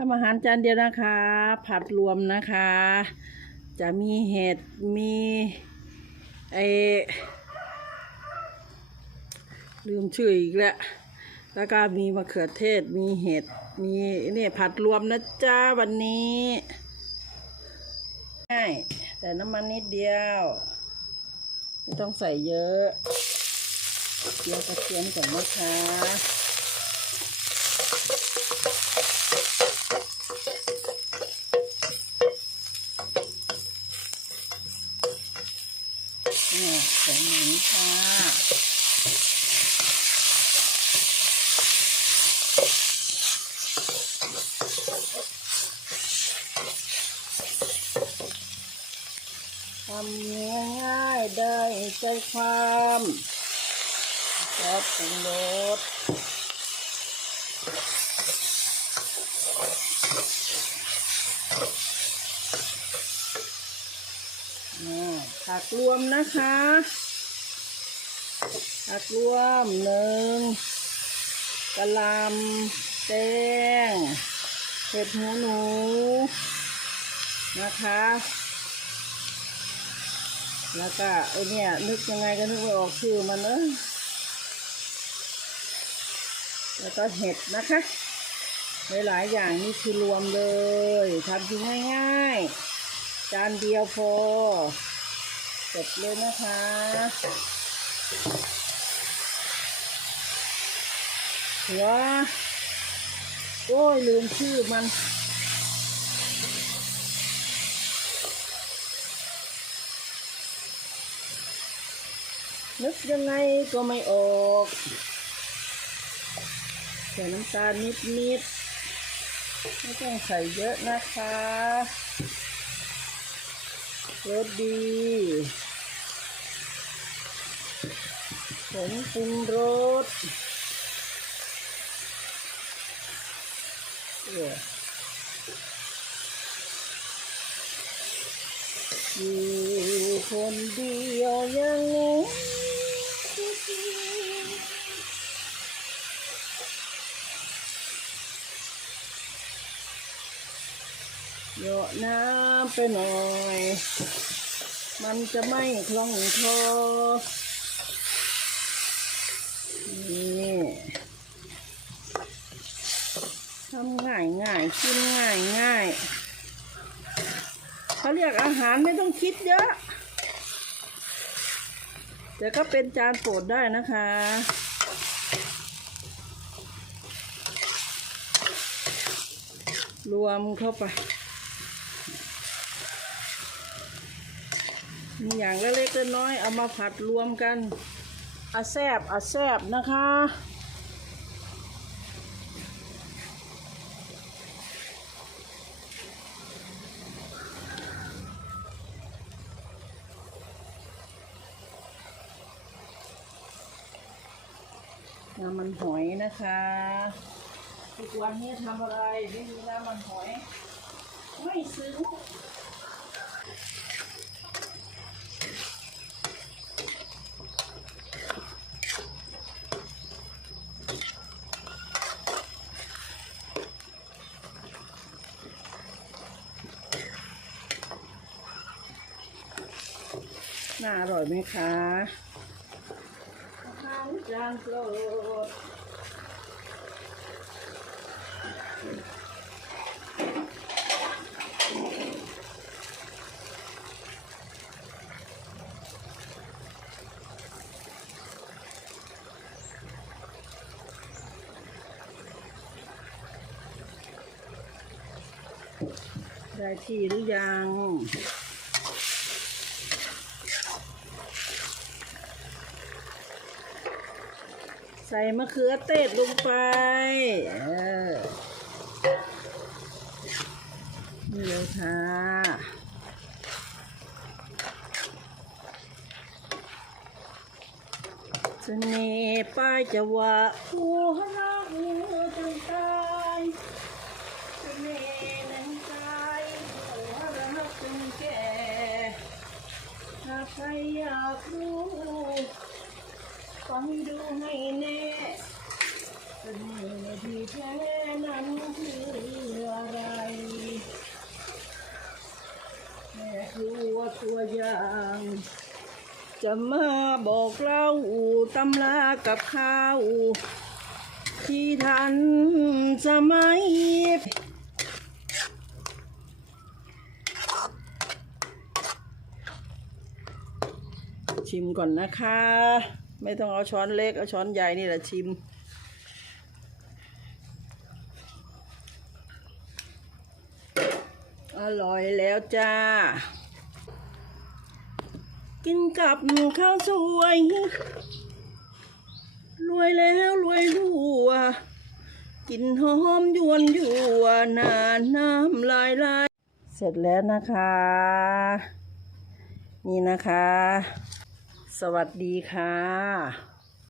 ทำอาหารจานเดียวนะคะ ผัดรวมนะคะ จะมีเห็ด มีไอลืมชื่ออีกแล้ว แล้วก็มีมะเขือเทศ มีเห็ด มีนี่ผัดรวมนะจ๊ะวันนี้ง่ายแต่น้ำมันนิดเดียว ไม่ต้องใส่เยอะเจียวกระเทียมก่อนนะคะ นี่ใส่หมูค่ะทำง่ายๆได้ใจความชอบปรุงรสนี่ ผักรวมนะคะผักรวมหนึ่งกะลำแตงเห็ดหูหนูนะคะ แล้วก็ไอเนี่ยนึกยังไงก็นึกไม่ออกชื่อมันเนอะแล้วก็เห็ดนะคะหลายๆอย่างนี่คือรวมเลยทำกินง่ายๆ จานเดียวพอ ร็จเลยนะคะ หัว โอ้ย ลืมชื่อมันนึกยังไงก็ไม่ออกใส่น้ำตาลนิดนิดๆไม่ต้องใส่เยอะนะคะ รสดีผงปรุงรสเอออยู่คนเดียวอยังงี้ โยนน้ำไปหน่อย มันจะไม่คล่องคอนี่ทำง่ายง่ายกินง่ายง่ายเขาเรียกอาหารไม่ต้องคิดเยอะแต่ก็เป็นจานโปรดได้นะคะรวมเข้าไป มีอย่างเล็กๆน้อยๆเอามาผัดรวมกันอาแซบอาแซบนะคะน้ำมันหอยนะคะทุกวันนี้ทำอะไรไม่มีน้ำมันหอย ไม่ซื้อ น่าอร่อยไหมคะอาหารจานโปรดได้ที่หรือยัง ใส่มะเขือเทศลงไปเออนี่เลยค่ะ เสน่ห์ป้ายจะว่าหัวรักหัวจนตายเสน่ห์หนังใจหัวรักจนแก่ถ้าใครอยากรู้ องดูให้แน่เสน่ที่แท้นั้นคืออะไรแม่ครัวตัวอย่าง จะมาบอกเล่าตำลากับข้าว ที่ทันสมัยชิมก่อนนะคะ ไม่ต้องเอาช้อนเล็ก เอาช้อนใหญ่นี่แหละชิม อร่อยแล้วจ้า กินกับข้าวสวย รวยแล้วรวยรัวกินหอมยวนยัวนานน้ำลายไหลเสร็จแล้วนะคะ นี่นะคะ สวัสดีค่ะ